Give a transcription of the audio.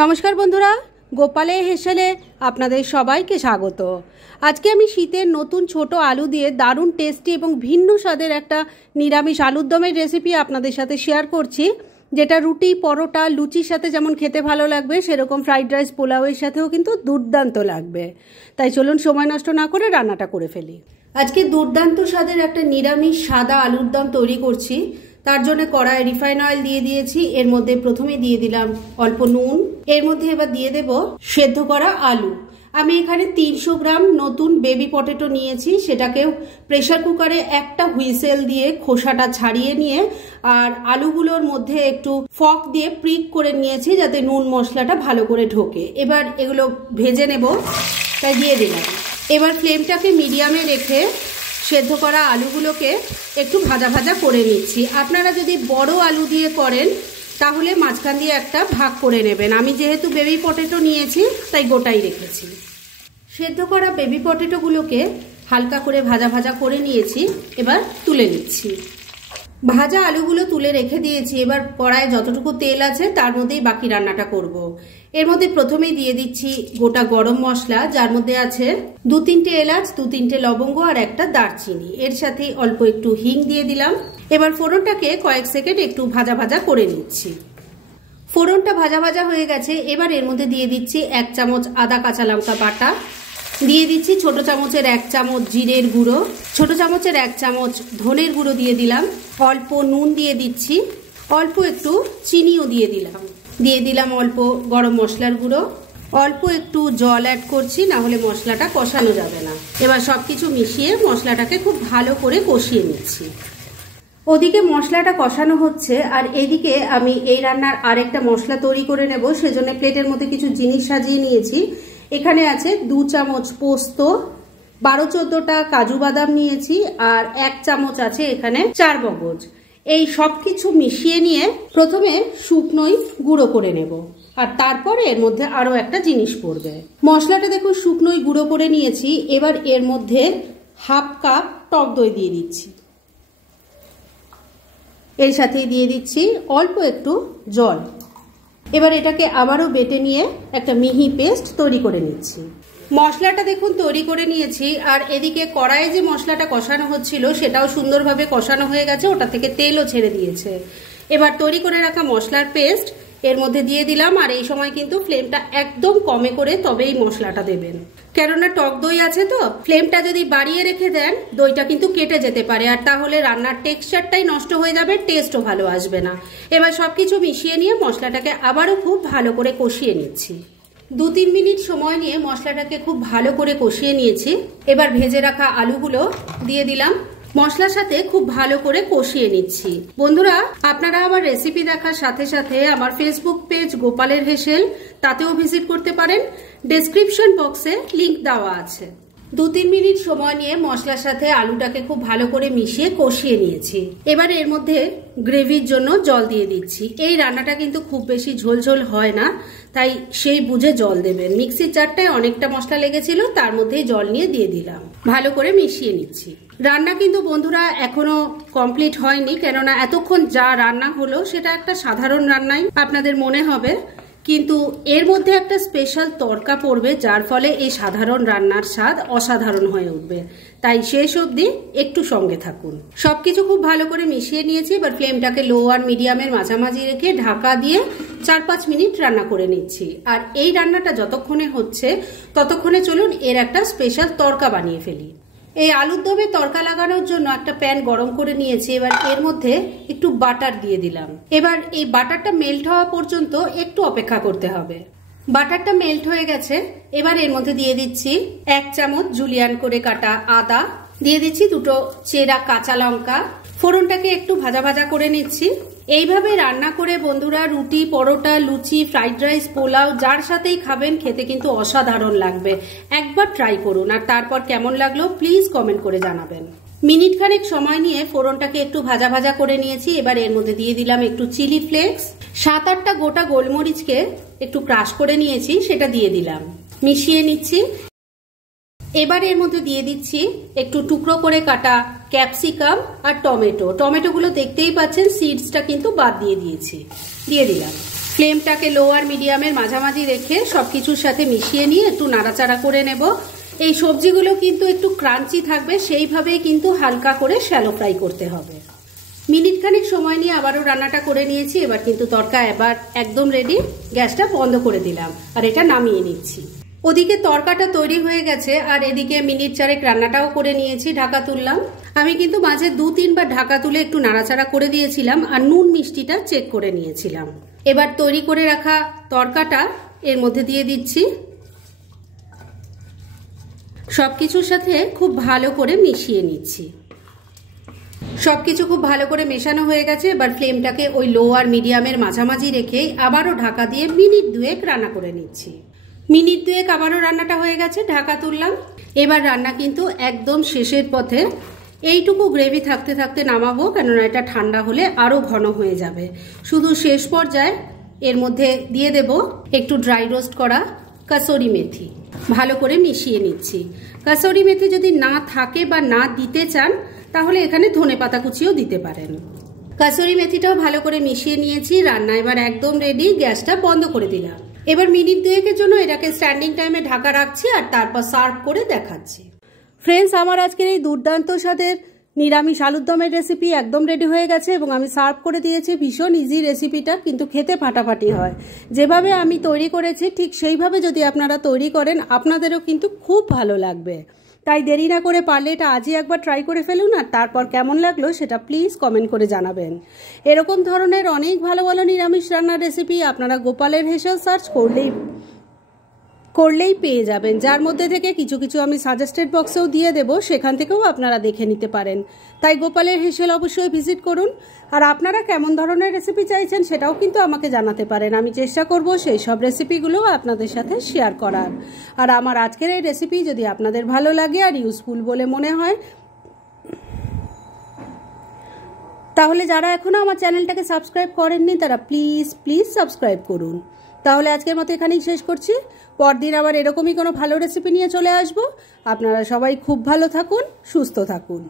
নমস্কার বন্ধুরা, গোপালে হেসেলে আপনাদের সবাইকে স্বাগত। আজকে আমি শীতের নতুন ছোট আলু দিয়ে দারুণ টেস্টি এবং ভিন্ন স্বাদের একটা নিরামিষ আলুর দমের রেসিপি আপনাদের সাথে শেয়ার করছি, যেটা রুটি, পরোটা, লুচির সাথে যেমন খেতে ভালো লাগবে সেরকম ফ্রাইড রাইস, পোলাওয়ের সাথেও কিন্তু দুর্দান্ত লাগবে। তাই চলুন সময় নষ্ট না করে রান্নাটা করে ফেলি। আজকে দুর্দান্ত স্বাদের একটা নিরামিষ সাদা আলুর দম তৈরি করছি। তার জন্য কড়ায় রিফাইন অয়েল দিয়ে দিয়েছি। এর মধ্যে প্রথমে দিয়ে দিলাম অল্প নুন। এর মধ্যে এবার দিয়ে দেব সেদ্ধ করা আলু। আমি এখানে 300 গ্রাম নতুন বেবি পটেটো নিয়েছি। সেটাকেও প্রেসার কুকারে একটা হুইসেল দিয়ে খোসাটা ছাড়িয়ে নিয়ে আর আলুগুলোর মধ্যে একটু ফক দিয়ে প্রিক করে নিয়েছি যাতে নুন মশলাটা ভালো করে ঢোকে। এবার এগুলো ভেজে নেব, তাই দিয়ে দিলাম। এবার ফ্লেমটাকে মিডিয়ামে রেখে সেদ্ধ করা আলুগুলোকে একটু ভাজা ভাজা করে নিচ্ছি। আপনারা যদি বড় আলু দিয়ে করেন তাহলে মাঝখান দিয়ে একটা ভাগ করে নেবেন। আমি যেহেতু বেবি পটেটো নিয়েছি তাই গোটাই রেখেছি। সেদ্ধ করা বেবি পটেটোগুলোকে হালকা করে ভাজা ভাজা করে নিয়েছি। এবার তুলে নিচ্ছি। ভাজা আলুগুলো তুলে রেখে দিয়েছি। এবার কড়ায় যতটুকু তেল আছে তার মধ্যেই বাকি রান্নাটা করব। এর মধ্যে প্রথমেই দিয়ে দিচ্ছি গোটা গরম মশলা, যার মধ্যে আছে 2-3টে এলাচ, 2-3টে লবঙ্গ আর একটা দারচিনি। এর সাথে অল্প একটু হিং দিয়ে দিলাম। এবার ফোড়নটাকে কয়েক সেকেন্ড একটু ভাজা ভাজা করে নিচ্ছি। ফোড়নটা ভাজা ভাজা হয়ে গেছে। এবার এর মধ্যে দিয়ে দিচ্ছি 1 চামচ আদা কাঁচা লঙ্কা বাটা, দিয়ে দিচ্ছি ছোট চামচের 1 চামচ জিরের গুঁড়ো, ছোট চামচের 1 চামচ ধনের গুঁড়ো দিয়ে দিলাম, অল্প নুন দিয়ে দিচ্ছি, অল্প একটু চিনিও দিয়ে দিলাম অল্প গরম মশলার গুঁড়ো, অল্প একটু জল অ্যাড করছি, না হলে মশলাটা কষানো যাবে না। এবার সবকিছু মিশিয়ে মশলাটাকে খুব ভালো করে কষিয়ে নিচ্ছি। ওদিকে মশলাটা কষানো হচ্ছে আর এদিকে আমি এই রান্নার আরেকটা মশলা তৈরি করে নেব। সেজন্য প্লেটের মধ্যে কিছু জিনিস সাজিয়ে নিয়েছি। এখানে আছে 2 চামচ পোস্ত, 12-14টা কাজু বাদাম নিয়েছি আর 1 চামচ আছে এখানে চারমগজ। এই সব কিছু মিশিয়ে নিয়ে প্রথমে শুকনোই গুঁড়ো করে নেব আর তারপরে এর মধ্যে আরো একটা জিনিস পড়বে। মশলাটা দেখুন শুকনোই গুঁড়ো করে নিয়েছি। এবার এর মধ্যে 1/2 কাপ টক দই দিয়ে দিচ্ছি। এর সাথেই দিয়ে দিচ্ছি অল্প একটু জল। এবার এটাকে আবারও বেটে নিয়ে একটা মিহি পেস্ট তৈরি করে নিচ্ছি। মশলাটা দেখুন তৈরি করে নিয়েছি আর এদিকে কড়াইয়ে যে মশলাটা কষানো হচ্ছিল সেটাও সুন্দরভাবে কষানো হয়ে গেছে, ওটা থেকে তেলও ছেড়ে দিয়েছে। এবার তৈরি করে রাখা মশলার পেস্ট এর মধ্যে দিয়ে দিলাম আর এই সময় কিন্তু ফ্লেমটা একদম কমে করে তবেই মশলাটা দেবেন, কেননা টক দই আছে তো। ফ্লেমটা যদি বাড়িয়ে রেখে দেন দইটা কিন্তু কেটে যেতে পারে আর তাহলে রান্নার টেক্সচারটাই নষ্ট হয়ে যাবে, টেস্টও ভালো আসবে না। এবার সবকিছু মিশিয়ে নিয়ে মশলাটাকে আবারও খুব ভালো করে কষিয়ে নিচ্ছি। 2-3 মিনিট সময় নিয়ে মশলাটাকে খুব ভালো করে কষিয়ে নিয়েছি। এবার ভেজে রাখা আলুগুলো দিয়ে দিলাম, মশলার সাথে খুব ভালো করে কষিয়ে নিচ্ছি। বন্ধুরা, আপনারা আমার রেসিপি দেখার সাথে সাথে আমার ফেসবুক পেজ গোপালের হেসেল তাতেও ভিজিট করতে পারেন। ডেসক্রিপশন বক্সে লিংক দেওয়া আছে। 2-3 মিনিট সময় নিয়ে মশলার সাথে আলুটাকে খুব ভালো করে মিশিয়ে কষিয়ে নিয়েছি। এবার এর মধ্যে গ্রেভির জন্য জল দিয়ে দিচ্ছি। এই রান্নাটা কিন্তু খুব বেশি ঝোলঝোল হয় না, তাই সেই বুঝে জল দেবেন। মিক্সির জারটায় অনেকটা মশলা লেগেছিল, তার মধ্যেই জল নিয়ে দিয়ে দিলাম। ভালো করে মিশিয়ে নিচ্ছি। রান্না কিন্তু বন্ধুরা এখনো কমপ্লিট হয়নি, কেননা এতক্ষণ যা রান্না হলো সেটা একটা সাধারণ রান্নাই আপনাদের মনে হবে, কিন্তু এর মধ্যে একটা স্পেশাল তড়কা পড়বে যার ফলে এই সাধারণ রান্নার স্বাদ অসাধারণ হয়ে উঠবে। তাই শেষ অবধি একটু সঙ্গে থাকুন। সবকিছু খুব ভালো করে মিশিয়ে নিয়েছি। এবার ফ্লেমটাকে লো আর মিডিয়ামের মাঝামাঝি রেখে ঢাকা দিয়ে 4-5 মিনিট রান্না করে নিচ্ছি। আর এই রান্নাটা যতক্ষণে হচ্ছে ততক্ষণে চলুন এর একটা স্পেশাল তড়কা বানিয়ে ফেলি। এই আলুর দমে তড়কা লাগানোর জন্য একটা প্যান গরম করে নিয়েছি। এবার এর মধ্যে একটু বাটার দিয়ে দিলাম। এবার এই বাটারটা মেল্ট হওয়া পর্যন্ত একটু অপেক্ষা করতে হবে। বাটারটা মেল্ট হয়ে গেছে। এবার এর মধ্যে দিয়ে দিচ্ছি 1 চামচ জুলিয়ান করে কাটা আদা, দিয়ে দিচ্ছি 2টো চেরা কাঁচা লঙ্কা। ফোড়নটাকে একটু ভাজা ভাজা করে নিচ্ছি। এইভাবে রান্না করে বন্ধুরা রুটি, পরোটা, লুচি, ফ্রাইড রাইস, পোলাও যার সাথেই খাবেন খেতে কিন্তু অসাধারণ লাগবে। একবার ট্রাই করুন আর তারপর কেমন লাগলো প্লিজ কমেন্ট করে জানাবেন। মিনিট খানেক সময় নিয়ে ফোড়নটাকে একটু ভাজা ভাজা করে নিয়েছি। এবার এর মধ্যে দিয়ে দিলাম একটু চিলি ফ্লেক্স, 7-8টা গোটা গোলমরিচকে একটু ক্রাশ করে নিয়েছি, সেটা দিয়ে দিলাম। মিশিয়ে নিচ্ছি। এবার এর মধ্যে দিয়ে দিচ্ছি একটু টুকরো করে কাটা ক্যাপসিকাম আর টমেটো। টমেটোগুলো দেখতেই পাচ্ছেন সিডসটা কিন্তু বাদ দিয়ে দিয়েছি, দিয়ে দিলাম। ফ্লেমটাকে লো আর মিডিয়ামের মাঝামাঝি রেখে সবকিছুর সাথে মিশিয়ে নিয়ে একটু নাড়াচাড়া করে নেব। এই সবজিগুলো কিন্তু একটু ক্রাঞ্চি থাকবে, সেইভাবেই কিন্তু হালকা করে শ্যালো ফ্রাই করতে হবে। মিনিট খানিক সময় নিয়ে আবারও রান্নাটা করে নিয়েছি। এবার কিন্তু তরকা এবার একদম রেডি। গ্যাসটা বন্ধ করে দিলাম আর এটা নামিয়ে নিচ্ছি। ওদিকে তরকাটা তৈরি হয়ে গেছে আর এদিকে মিনিট 4 রান্নাটাও করে নিয়েছি। ঢাকা তুললাম। আমি কিন্তু মাঝে 2-3 বার ঢাকা তুলে একটু নাড়াচাড়া করে দিয়েছিলাম আর নুন মিষ্টিটা চেক করে নিয়েছিলাম। এবার তৈরি করে রাখা তরকাটা এর মধ্যে দিয়ে দিচ্ছি। সবকিছুর সাথে খুব ভালো করে মিশিয়ে নিচ্ছি। সবকিছু খুব ভালো করে মেশানো হয়ে গেছে। এবার ফ্লেমটাকে ওই লো আর মিডিয়ামের মাঝামাঝি রেখে আবারও ঢাকা দিয়ে মিনিট 2 রান্না করে নিচ্ছি। মিনিট 2 আবারও রান্নাটা হয়ে গেছে। ঢাকা তুললাম। এবার রান্না কিন্তু একদম শেষের পথে। এইটুকু গ্রেভি থাকতে থাকতে নামাবো, কেননা এটা ঠান্ডা হলে আরো ঘন হয়ে যাবে। শুধু শেষ পর্যায়ে এর মধ্যে দিয়ে দেব একটু ড্রাই রোস্ট করা কাসুরি মেথি। ভালো করে মিশিয়ে নিচ্ছি। কাসুরি মেথি যদি না থাকে বা না দিতে চান তাহলে এখানে ধনেপাতা কুচিও দিতে পারেন। কাসুরি মেথিটাও ভালো করে মিশিয়ে নিয়েছি। রান্না এবার একদম রেডি। গ্যাসটা বন্ধ করে দিলাম। এবার মিনিট 2 জন্য এটাকে স্ট্যান্ডিং টাইমে ঢাকা রাখছি আর তারপর সার্ভ করে দেখাচ্ছি। ফ্রেন্ডস, আমার আজকের এই দুর্দান্ত স্বাদের নিরামিষ আলুর দমের রেসিপি একদম রেডি হয়ে গেছে এবং আমি সার্ভ করে দিয়েছি। ভীষণ ইজি রেসিপিটা, কিন্তু খেতে ফাটাফাটি হয়। যেভাবে আমি তৈরি করেছি ঠিক সেইভাবে যদি আপনারা তৈরি করেন আপনাদেরও কিন্তু খুব ভালো লাগবে। তাই দেরি না করে পারলে এটা আজই একবার ট্রাই করে ফেলুন আর তারপর কেমন লাগলো সেটা প্লিজ কমেন্ট করে জানাবেন। এরকম ধরনের অনেক ভালো ভালো নিরামিষ রান্নার রেসিপি আপনারা গোপালের হেসেল সার্চ করলেই পেয়ে যাবেন, যার মধ্যে থেকে কিছু কিছু আমি সাজেস্টেড বক্সেও দিয়ে দেব, সেখান থেকেও আপনারা দেখে নিতে পারেন। তাই গোপালের হেসেল অবশ্যই ভিজিট করুন। আর আপনারা কেমন ধরনের রেসিপি চাইছেন সেটাও কিন্তু আমাকে জানাতে পারেন। আমি চেষ্টা করব সেই সব রেসিপিগুলো আপনাদের সাথে শেয়ার করার। আর আমার আজকের এই রেসিপি যদি আপনাদের ভালো লাগে আর ইউজফুল বলে মনে হয় তাহলে যারা এখনো আমার চ্যানেলটাকে সাবস্ক্রাইব করেননি তারা প্লিজ সাবস্ক্রাইব করুন। তাহলে আজকের মতো এখানেই শেষ করছি। পরদিন আবার এরকমই কোনো ভালো রেসিপি নিয়ে চলে আসব। আপনারা সবাই খুব ভালো থাকুন, সুস্থ থাকুন।